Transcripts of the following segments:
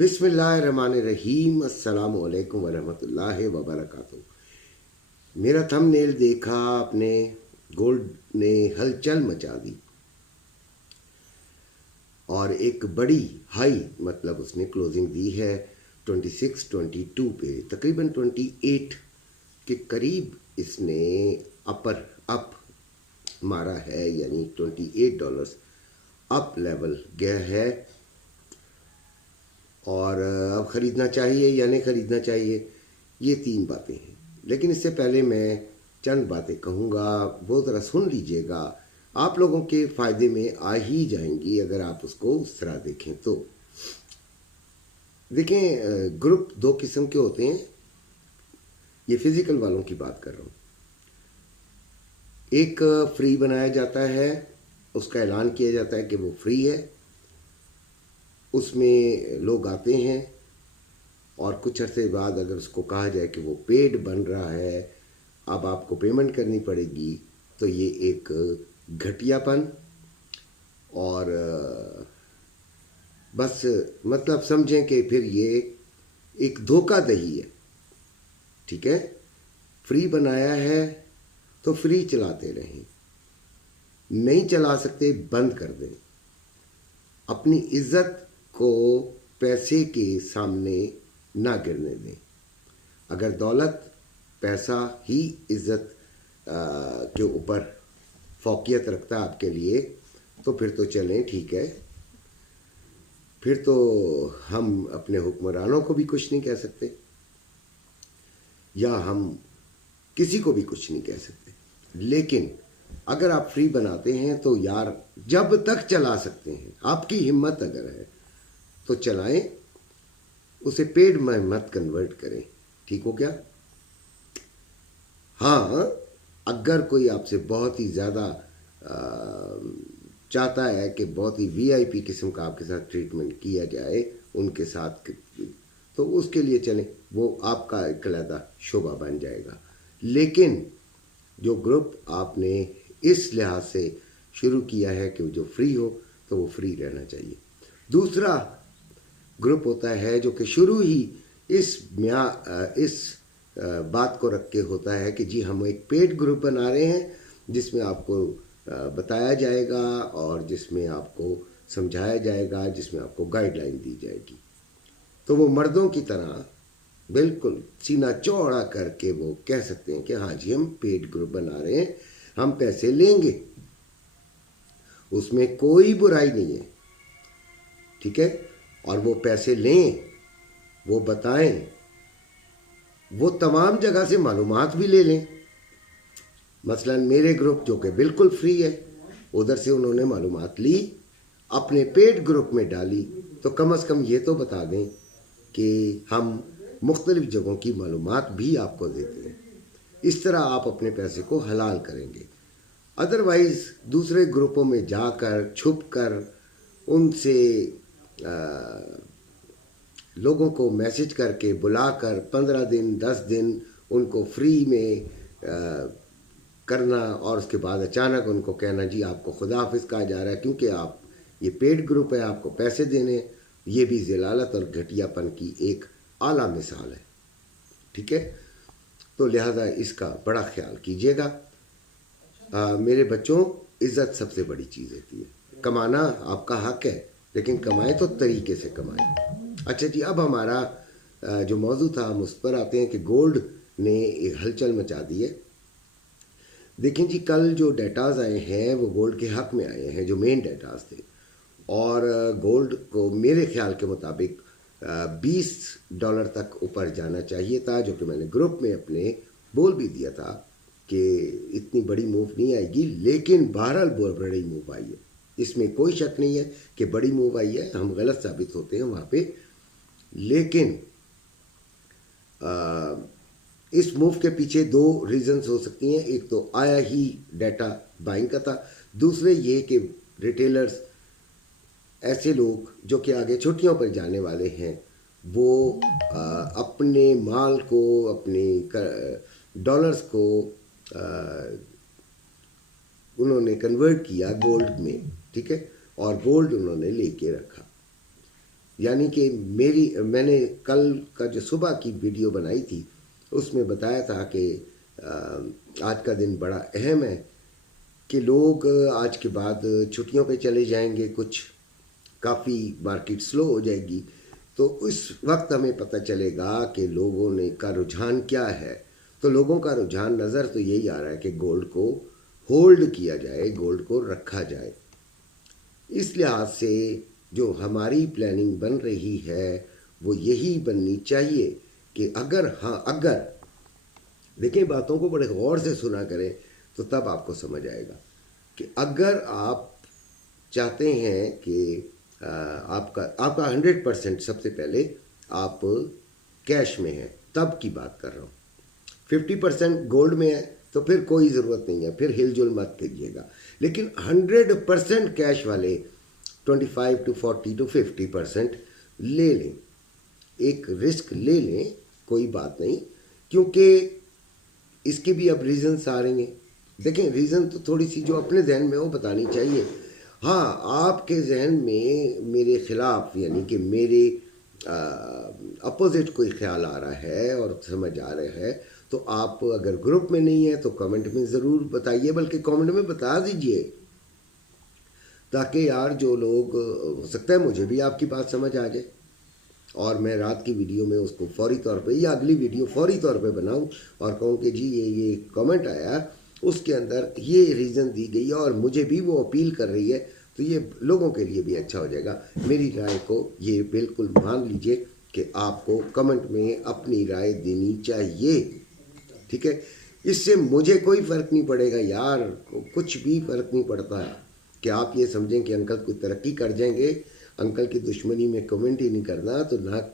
बिस्मिल्लाहिर्रहमानिर्रहीम। अस्सलाम वालेकुम वरहमतुल्लाहि वबरकातुहू। मेरा थंबनेल देखा आपने, गोल्ड ने हलचल मचा दी और एक बड़ी हाई मतलब उसने क्लोजिंग दी है 26-22 पे, तकरीबन 28 के करीब इसने अप मारा है, यानी $28 अप लेवल गया है। और अब ख़रीदना चाहिए या नहीं ख़रीदना चाहिए, ये तीन बातें हैं। लेकिन इससे पहले मैं चंद बातें कहूँगा, वो ज़रा सुन लीजिएगा, आप लोगों के फ़ायदे में आ ही जाएंगी अगर आप उसको उस तरह देखें तो। देखें, ग्रुप दो किस्म के होते हैं, ये फिज़िकल वालों की बात कर रहा हूँ। एक फ्री बनाया जाता है, उसका ऐलान किया जाता है कि वो फ्री है, उसमें लोग आते हैं और कुछ अरसे बाद अगर उसको कहा जाए कि वो पेड बन रहा है, अब आपको पेमेंट करनी पड़ेगी, तो ये एक घटियापन और बस मतलब समझें कि फिर ये एक धोखाधड़ी है। ठीक है, फ्री बनाया है तो फ्री चलाते रहें, नहीं चला सकते बंद कर दें। अपनी इज्जत को पैसे के सामने ना गिरने दें। अगर दौलत पैसा ही इज्जत के ऊपर फौकियत रखता है आपके लिए, तो फिर तो चलें, ठीक है, फिर तो हम अपने हुक्मरानों को भी कुछ नहीं कह सकते या हम किसी को भी कुछ नहीं कह सकते। लेकिन अगर आप फ्री बनाते हैं तो यार जब तक चला सकते हैं, आपकी हिम्मत अगर है तो चलाएं, उसे पेड में मत कन्वर्ट करें। ठीक हो क्या? हाँ, अगर कोई आपसे बहुत ही ज़्यादा चाहता है कि बहुत ही वीआईपी किस्म का आपके साथ ट्रीटमेंट किया जाए उनके साथ, तो उसके लिए चलें, वो आपका एक अलग शोभा बन जाएगा। लेकिन जो ग्रुप आपने इस लिहाज से शुरू किया है कि जो फ्री हो तो वो फ्री रहना चाहिए। दूसरा ग्रुप होता है जो कि शुरू ही इस बात को रख के होता है कि जी हम एक पेड ग्रुप बना रहे हैं जिसमें आपको बताया जाएगा और जिसमें आपको समझाया जाएगा, जिसमें आपको गाइडलाइन दी जाएगी। तो वो मर्दों की तरह बिल्कुल सीना चौड़ा करके वो कह सकते हैं कि हाँ जी हम पेड ग्रुप बना रहे हैं, हम पैसे लेंगे, उसमें कोई बुराई नहीं है। ठीक है, और वो पैसे लें, वो बताएं, वो तमाम जगह से मालूमात भी ले लें। मसलन मेरे ग्रुप जो कि बिल्कुल फ्री है, उधर से उन्होंने मालूमात ली, अपने पेड ग्रुप में डाली, तो कम से कम ये तो बता दें कि हम मुख्तलिफ जगहों की मालूमात भी आपको देते हैं। इस तरह आप अपने पैसे को हलाल करेंगे। अदरवाइज़ दूसरे ग्रुपों में जाकर छुप कर उनसे लोगों को मैसेज करके बुलाकर 15 दिन 10 दिन उनको फ्री में करना और उसके बाद अचानक उनको कहना जी आपको खुदा हाफिज़ कहा जा रहा है क्योंकि आप ये पेड ग्रुप है, आपको पैसे देने, ये भी ज़लालत और घटियापन की एक आला मिसाल है। ठीक है, तो लिहाजा इसका बड़ा ख्याल कीजिएगा। मेरे बच्चों, इज़्ज़त सबसे बड़ी चीज़ होती है। कमाना आपका हक है, लेकिन कमाएं तो तरीके से कमाएं। अच्छा जी, अब हमारा जो मौजू था हम उस पर आते हैं कि गोल्ड ने एक हलचल मचा दी है। देखें जी, कल जो डेटाज आए हैं वो गोल्ड के हक में आए हैं, जो मेन डेटाज थे, और गोल्ड को मेरे ख्याल के मुताबिक $20 तक ऊपर जाना चाहिए था, जो कि मैंने ग्रुप में अपने बोल भी दिया था कि इतनी बड़ी मूव नहीं आएगी, लेकिन बहरहाल बहुत बड़ी मूव आई है, इसमें कोई शक नहीं है कि बड़ी मूव आई है। हम गलत साबित होते हैं वहाँ पे, लेकिन इस मूव के पीछे दो रीजंस हो सकती हैं। एक तो आया ही डाटा बाइंग का था, दूसरे ये कि रिटेलर्स, ऐसे लोग जो कि आगे छुट्टियों पर जाने वाले हैं, वो अपने माल को, अपने डॉलर्स को उन्होंने कन्वर्ट किया गोल्ड में। ठीक है, और गोल्ड उन्होंने लेके रखा। यानी कि मैंने कल का जो सुबह की वीडियो बनाई थी उसमें बताया था कि आज का दिन बड़ा अहम है कि लोग आज के बाद छुट्टियों पे चले जाएंगे, कुछ काफ़ी मार्केट स्लो हो जाएगी, तो उस वक्त हमें पता चलेगा कि लोगों ने का रुझान क्या है। तो लोगों का रुझान नज़र तो यही आ रहा है कि गोल्ड को होल्ड किया जाए, गोल्ड को रखा जाए। इस लिहाज से जो हमारी प्लानिंग बन रही है वो यही बननी चाहिए कि अगर देखें, बातों को बड़े गौर से सुना करें तो तब आपको समझ आएगा कि अगर आप चाहते हैं कि आपका 100% सबसे पहले आप कैश में है, तब की बात कर रहा हूँ। 50% गोल्ड में है तो फिर कोई ज़रूरत नहीं है, फिर हिलजुल मत कीजिएगा। लेकिन 100% कैश वाले 25 to 40 to 50% ले लें, एक रिस्क ले लें, कोई बात नहीं, क्योंकि इसके भी अब रीज़न्स आ रहे हैं। देखें, रीज़न तो थोड़ी सी जो अपने जहन में वो बतानी चाहिए। हाँ, आपके जहन में मेरे ख़िलाफ़ यानी कि मेरे अपोजिट कोई ख्याल आ रहा है और समझ आ रहा है, तो आप अगर ग्रुप में नहीं है तो कमेंट में ज़रूर बताइए, बल्कि कमेंट में बता दीजिए, ताकि यार जो लोग, हो सकता है मुझे भी आपकी बात समझ आ जाए और मैं रात की वीडियो में उसको फौरी तौर पे या अगली वीडियो फौरी तौर पे बनाऊं और कहूं कि जी ये कमेंट आया, उसके अंदर ये रीज़न दी गई है और मुझे भी वो अपील कर रही है, तो ये लोगों के लिए भी अच्छा हो जाएगा। मेरी राय को ये बिल्कुल मान लीजिए कि आपको कमेंट में अपनी राय देनी चाहिए, ठीक है। इससे मुझे कोई फ़र्क नहीं पड़ेगा यार, कुछ भी फ़र्क नहीं पड़ता कि आप ये समझें कि अंकल कोई तरक्की कर जाएंगे। अंकल की दुश्मनी में कमेंट ही नहीं करना, तो ना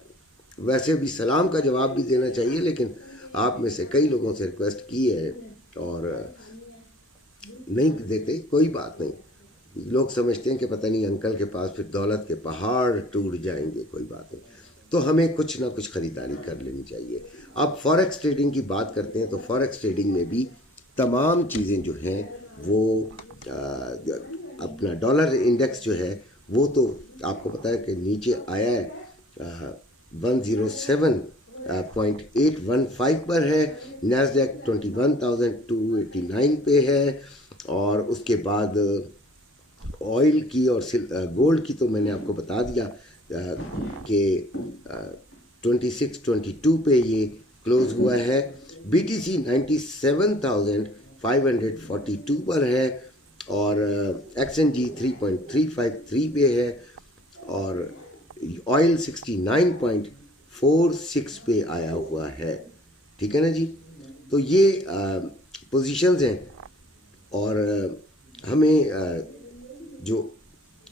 वैसे भी सलाम का जवाब भी देना चाहिए, लेकिन आप में से कई लोगों से रिक्वेस्ट की है और नहीं देते, कोई बात नहीं। लोग समझते हैं कि पता नहीं अंकल के पास फिर दौलत के पहाड़ टूट जाएंगे, कोई बात नहीं। तो हमें कुछ ना कुछ ख़रीदारी कर लेनी चाहिए। अब फॉरेक्स ट्रेडिंग की बात करते हैं तो फॉरेक्स ट्रेडिंग में भी तमाम चीज़ें जो हैं वो अपना डॉलर इंडेक्स जो है वो तो आपको पता है कि नीचे आया है, 107.815 पर है। नैस्डैक 21,289 पे है। और उसके बाद ऑयल की और गोल्ड की तो मैंने आपको बता दिया कि 26-22 पे ये क्लोज हुआ है। BTC 97,542 पर है और XNG 3.353 पे है और ऑयल 69.46 पे आया हुआ है, ठीक है ना जी। तो ये पोजीशंस हैं और हमें जो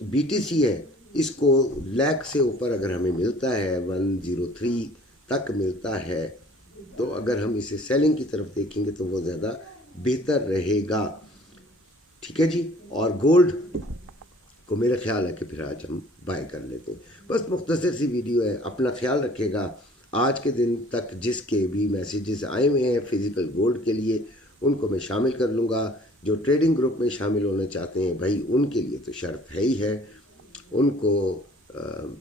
BTC है इसको लाख से ऊपर अगर हमें मिलता है, 103 तक मिलता है, तो अगर हम इसे सेलिंग की तरफ देखेंगे तो वो ज़्यादा बेहतर रहेगा, ठीक है जी। और गोल्ड को मेरा ख्याल है कि फिर आज हम बाय कर लेते हैं। बस मुख्तसर सी वीडियो है, अपना ख्याल रखिएगा। आज के दिन तक जिसके भी मैसेजेस आए हुए हैं फिज़िकल गोल्ड के लिए उनको मैं शामिल कर लूँगा। जो ट्रेडिंग ग्रुप में शामिल होना चाहते हैं भाई, उनके लिए तो शर्त है ही है, उनको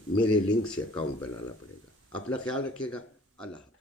मेरे लिंक से अकाउंट बनाना पड़ेगा। अपना ख्याल रखिएगा। अल्लाह।